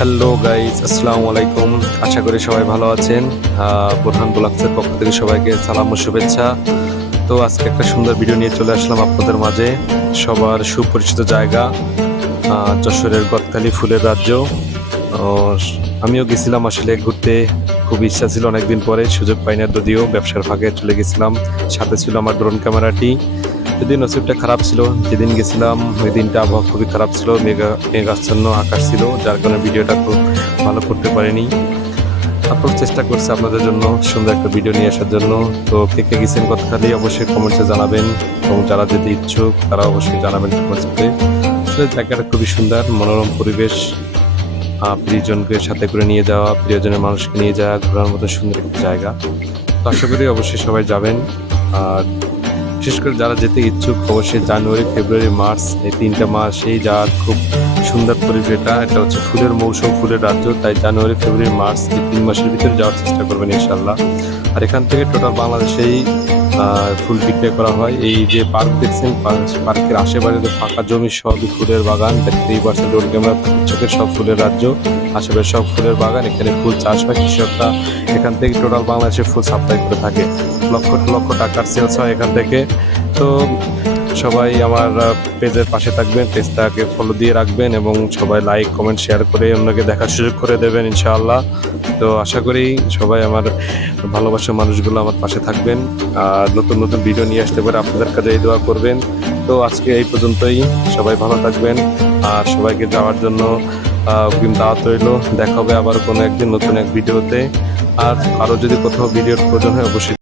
Hello guys আসসালামু আলাইকুম আশা করি সবাই ভালো আছেন। প্রধান ব্লগসের পক্ষ থেকে সবাইকে সালাম ও শুভেচ্ছা। তো আজকে একটা সুন্দর ভিডিও নিয়ে চলে আসলাম আপনাদের মাঝে। সবার সুপরিচিত জায়গা যশোরের গদখালি ফুলের রাজ্য। আমিও গেছিলাম আসলে ঘুরতে। খুব ইচ্ছা ছিল অনেকদিন পরে, সুযোগ পাই না, যদিও ব্যবসার ফাঁকে চলে গেছিলাম। সাথে ছিল আমার ড্রোন ক্যামেরাটি যদি নসিবটা খারাপ ছিল, যেদিন গেছিলাম, ওই দিনটা আবহাওয়া খুবই খারাপ ছিল, মেঘা, মেঘাচ্ছন্ন আকাশ ছিল, যার কারণে ভিডিওটা খুব ভালো করতে পারিনি। তারপর চেষ্টা করছি আপনাদের জন্য সুন্দর একটা ভিডিও নিয়ে আসার জন্য। তো কে কে গেছেন কথাখালি অবশ্যই কমেন্টসে জানাবেন এবং যারা যেতে ইচ্ছুক, তারা অবশ্যই জানাবেন কমেন্টসে আসলে জায়গাটা খুবই সুন্দর, মনোরম পরিবেশ। প্রিয়জনকে সাথে করে নিয়ে যাওয়া, প্রিয়জনের মানুষকে নিয়ে যাওয়া, ঘোরার মতো সুন্দর একটা জায়গা। তো আশা করি অবশ্যই সবাই যাবেন। আর বিশেষ করে যারা যেতে ইচ্ছুক, অবশ্যই জানুয়ারি, ফেব্রুয়ারি, মার্চ, এই তিনটা মাস, এই যাওয়ার খুব সুন্দর পরিবেশ, এটা এটা হচ্ছে ফুলের মৌসুম, ফুলের রাজ্য, তাই জানুয়ারি, ফেব্রুয়ারি, মার্চ এই তিন মাসের ভিতরে যাওয়ার চেষ্টা করবেন ইনশাল্লাহ আর এখান থেকে টোটাল বাংলাদেশেই ফুল বিক্রয় করা হয়। এই যে পার্ক দেখছেন পার্কের আশেপাশে যে ফাঁকা জমি সবই ফুলের বাগান দেখতেই পারছেন রোড ক্যামেরা চোখের সব ফুলের রাজ্য, আশেপাশে সব ফুলের বাগান, এখানে ফুল চাষ হয়। কৃষকরা এখান থেকে টোটাল বাংলাদেশে ফুল সাপ্লাই করে থাকে। লক্ষ লক্ষ টাকার সেলস হয় এখান থেকে। তো সবাই আমার পেজের পাশে থাকবেন, পেজটাকে ফলো দিয়ে রাখবেন এবং সবাই লাইক কমেন্ট শেয়ার করে অন্যকে দেখার সুযোগ করে দেবেন ইনশাআল্লাহ। তো আশা করি সবাই আমার ভালোবাসার মানুষগুলো আমার পাশে থাকবেন। আর নতুন নতুন ভিডিও নিয়ে আসতে পারে আপনাদের কাছে এই দোয়া করবেন। তো আজকে এই পর্যন্তই, সবাই ভালো থাকবেন। আর সবাইকে যাওয়ার জন্য দাওয়াত রইল। দেখা হবে আবার কোনো একদিন নতুন এক ভিডিওতে আর আরও যদি কোথাও ভিডিওর প্রয়োজন হয়, অবশ্যই